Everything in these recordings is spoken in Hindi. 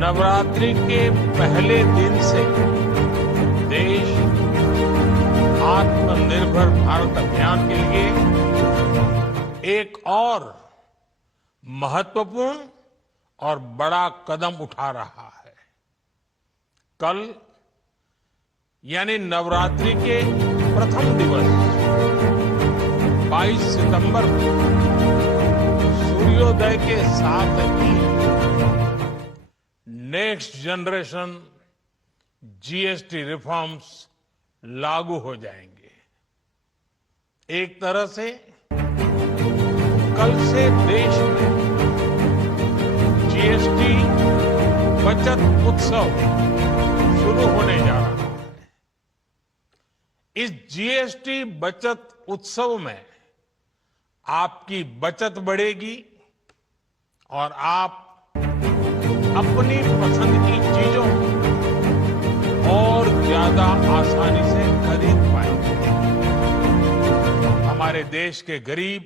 नवरात्रि के पहले दिन से देश आत्मनिर्भर भारत अभियान के लिए एक और महत्वपूर्ण और बड़ा कदम उठा रहा है। कल यानी नवरात्रि के प्रथम दिवस 22 सितंबर को सूर्योदय के साथ ही नेक्स्ट जनरेशन जीएसटी रिफॉर्म्स लागू हो जाएंगे। एक तरह से कल से देश में जीएसटी बचत उत्सव शुरू होने जा रहा है। इस जीएसटी बचत उत्सव में आपकी बचत बढ़ेगी और आप अपनी पसंद की चीजों और ज्यादा आसानी से खरीद पाएंगे। हमारे देश के गरीब,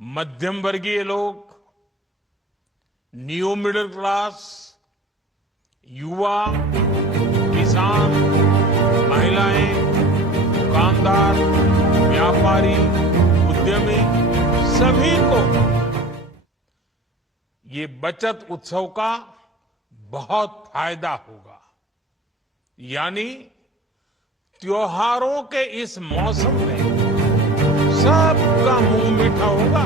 मध्यम वर्गीय लोग, न्यू मिडिल क्लास, युवा, किसान, महिलाएं, दुकानदार, व्यापारी, उद्यमी, सभी को ये बचत उत्सव का बहुत फायदा होगा। यानी त्योहारों के इस मौसम में सबका मुंह मीठा होगा।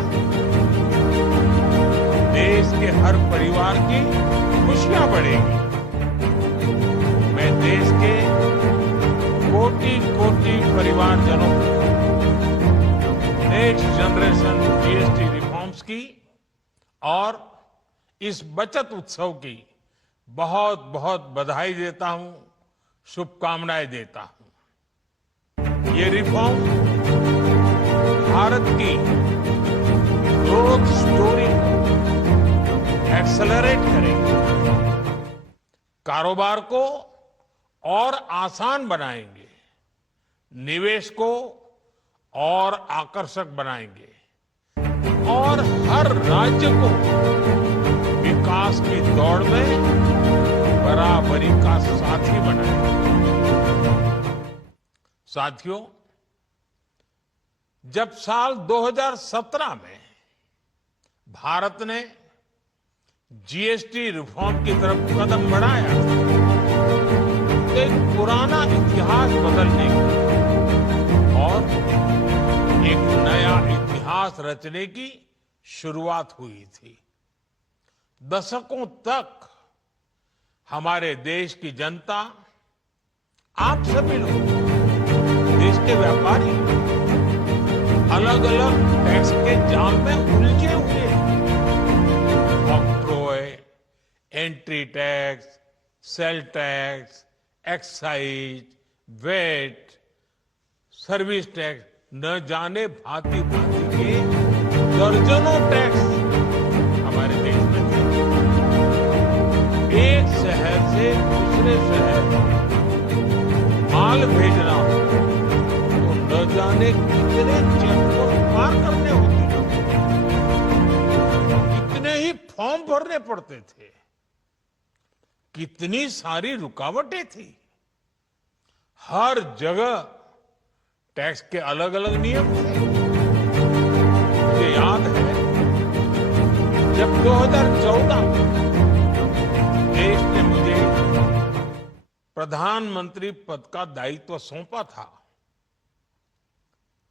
देश के हर परिवार की खुशियां बढ़ेगी। मैं देश के कोटि कोटि परिवारजनों को नेक्स्ट जनरेशन जीएसटी रिफॉर्म्स की और इस बचत उत्सव की बहुत बहुत बधाई देता हूं, शुभकामनाएं देता हूं। ये रिफॉर्म भारत की ग्रोथ स्टोरी को एक्सेलरेट करेंगे, कारोबार को और आसान बनाएंगे, निवेश को और आकर्षक बनाएंगे और हर राज्य को विकास की दौड़ में बराबरी का साथी बनाएंगे। साथियों, जब साल 2017 में भारत ने जीएसटी रिफॉर्म की तरफ कदम बढ़ाया तो एक पुराना इतिहास बदलने की और एक नया इतिहास रचने की शुरुआत हुई थी। दशकों तक हमारे देश की जनता, आप सभी लोग, देश के व्यापारी अलग अलग टैक्स के जाल में उलझे हुए हैं। Octroi, entry tax, sale tax, excise, VAT, service tax, न जाने भांति भांति के दर्जनों टैक्स हमारे देश में थे। एक शहर से दूसरे शहर माल भेजना हो तो न जाने कितने चेकपोस्ट पार करने होते थे, कितने ही फॉर्म भरने पड़ते थे, कितनी सारी रुकावटें थी। हर जगह टैक्स के अलग अलग नियम थे। मुझे याद है जब 2014 में देश ने मुझे प्रधानमंत्री पद का दायित्व सौंपा था,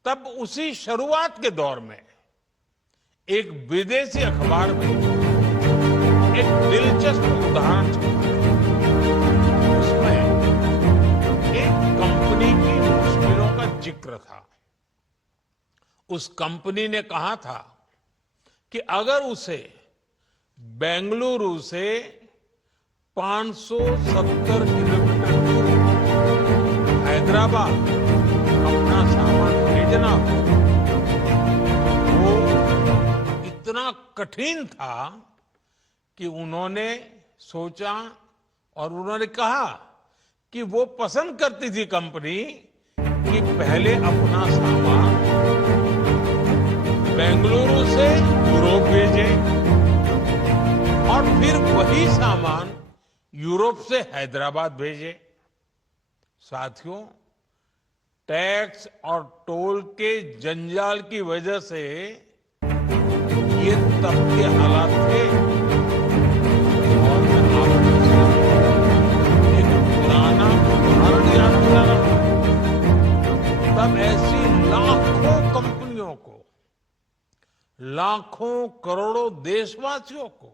तब उसी शुरुआत के दौर में एक विदेशी अखबार में एक दिलचस्प उदाहरण छपा। उसमें एक कंपनी की मुश्किलों का जिक्र था। उस कंपनी ने कहा था कि अगर उसे बेंगलुरु से 570 किलोमीटर दूर हैदराबाद अपना सामान भेजना हो, वो इतना कठिन था कि उन्होंने सोचा और उन्होंने कहा कि वो पसंद करती थी कंपनी कि पहले अपना सामान बेंगलुरु से यूरोप भेजे और फिर वही सामान यूरोप से हैदराबाद भेजे। साथियों, टैक्स और टोल के जंजाल की वजह से ये तब के हालात थे। और मैं आपको एक पुराना उदाहरण याद दिला रहा हूं। तब ऐसी लाखों कंपनियों को, लाखों करोड़ों देशवासियों को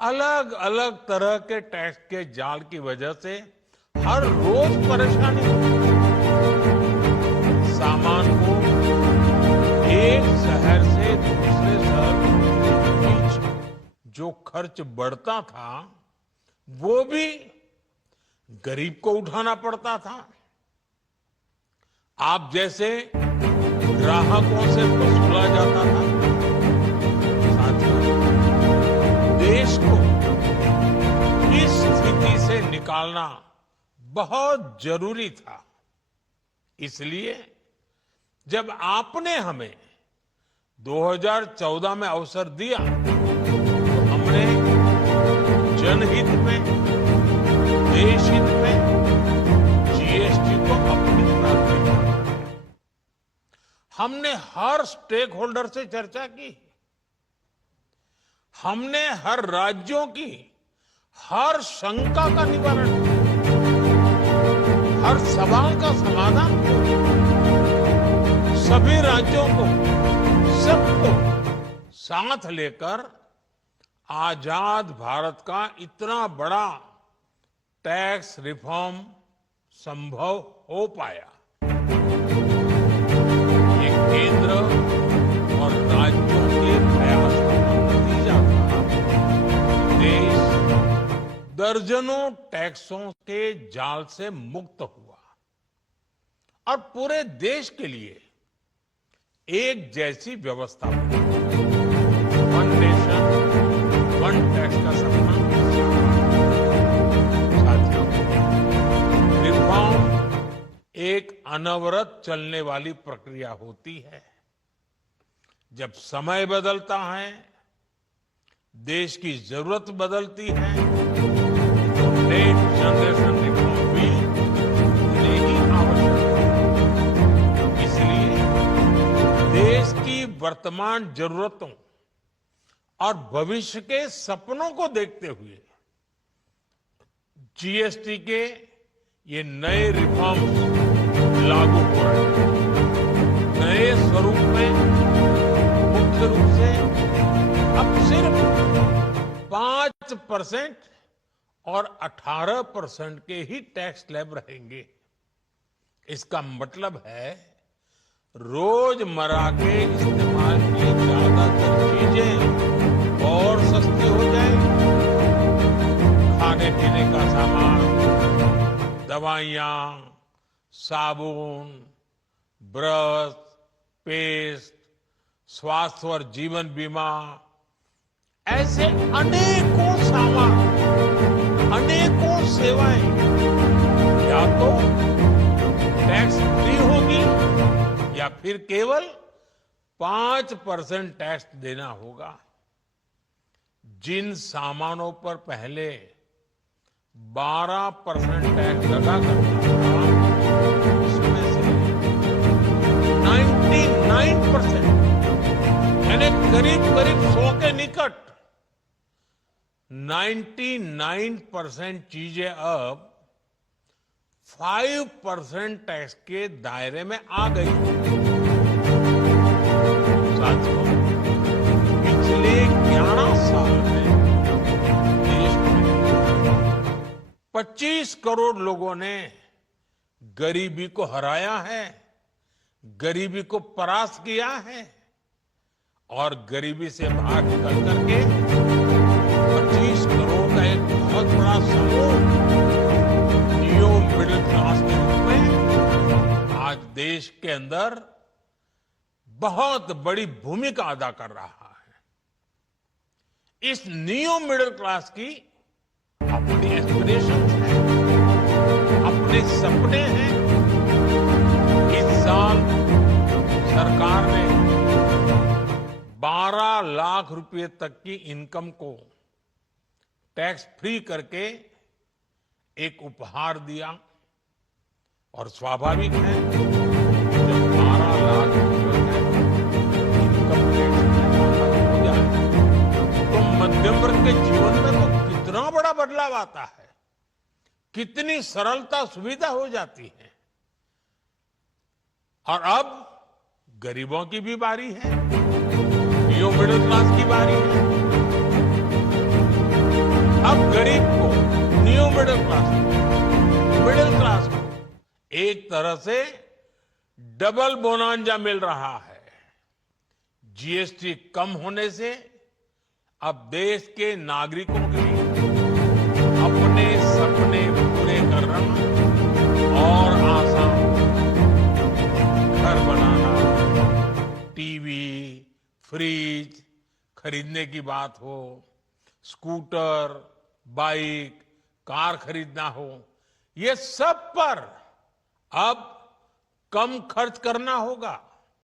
अलग अलग तरह के टैक्स के जाल की वजह से हर रोज परेशानी होती। सामान को एक शहर से दूसरे शहर के बीच जो खर्च बढ़ता था, वो भी गरीब को उठाना पड़ता था। आप जैसे ग्राहकों से वसूला जाता था। साथियों, देश को इस स्थिति से निकालना बहुत जरूरी था। इसलिए जब आपने हमें 2014 में अवसर दिया, तो हमने जनहित में, देशहित में जीएसटी को अपनी प्राथमिकता बनाया। हमने हर स्टेक होल्डर से चर्चा की। हमने हर राज्यों की हर शंका का निवारण किया, हर सवाल का समाधान किया। सभी राज्यों को, सबको साथ लेकर आजाद भारत का इतना बड़ा टैक्स रिफॉर्म संभव हो पाया। ये केंद्र और राज्यों के प्रयासों का नतीजा था। देश दर्जनों टैक्सों के जाल से मुक्त हुआ और पूरे देश के लिए एक जैसी व्यवस्था बनी। वन नेशन वन टैक्स का सपना साथियों, रिफॉर्म एक अनवरत चलने वाली प्रक्रिया होती है। जब समय बदलता है, देश की जरूरत बदलती है, तो नेक्स्ट जनरेशन रिफॉर्म भी उतने ही आवश्यक है। इसलिए देश की वर्तमान जरूरतों और भविष्य के सपनों को देखते हुए जीएसटी के ये नए रिफॉर्म्स लागू हो रहे हैं। नए स्वरूप में मुख्य रूप से अब सिर्फ 5% और 18% के ही टैक्स स्लैब रहेंगे। इसका मतलब है रोजमर्रा के इस्तेमाल की ज्यादातर चीजें और सस्ती हो जाएंगी। खाने पीने का सामान, दवाइयां, साबुन, ब्रश, पेस्ट, स्वास्थ्य और जीवन बीमा, ऐसे अनेकों सामान, अनेकों सेवाएं या तो टैक्स फ्री होगी या फिर केवल 5% टैक्स देना होगा। जिन सामानों पर पहले 12% टैक्स लगा करता था, उसमें से 99%, यानी करीब करीब 100 के निकट 99% चीजें अब 5% टैक्स के दायरे में आ गई। साथियों, पिछले 11 साल में देश में 25 करोड़ लोगों ने गरीबी को हराया है, गरीबी को परास्त किया है और गरीबी से बाहर निकल करके 25 करोड़ का एक बहुत बड़ा समूह न्यू मिडिल क्लास के रूप में आज देश के अंदर बहुत बड़ी भूमिका अदा कर रहा है। इस न्यू मिडिल क्लास की अपनी एस्पिरेशंस हैं, अपने सपने हैं। इस साल सरकार ने 12 लाख रुपए तक की इनकम को टैक्स फ्री करके एक उपहार दिया। और स्वाभाविक है, जब 12 लाख इनकम टैक्स हो जाए तो मध्यम वर्ग के जीवन में तो कितना बड़ा बदलाव आता है, कितनी सरलता सुविधा हो जाती है। और अब गरीबों की भी बारी है, न्यू मिडिल क्लास की बारी है। अब गरीब को, न्यू मिडिल क्लास को एक तरह से डबल बोनांजा मिल रहा है। जीएसटी कम होने से अब देश के नागरिकों के लिए अपने सपने पूरे करना और आसान, घर बनाना, टीवी, फ्रिज खरीदने की बात हो, स्कूटर, बाइक, कार खरीदना हो, ये सब पर अब कम खर्च करना होगा।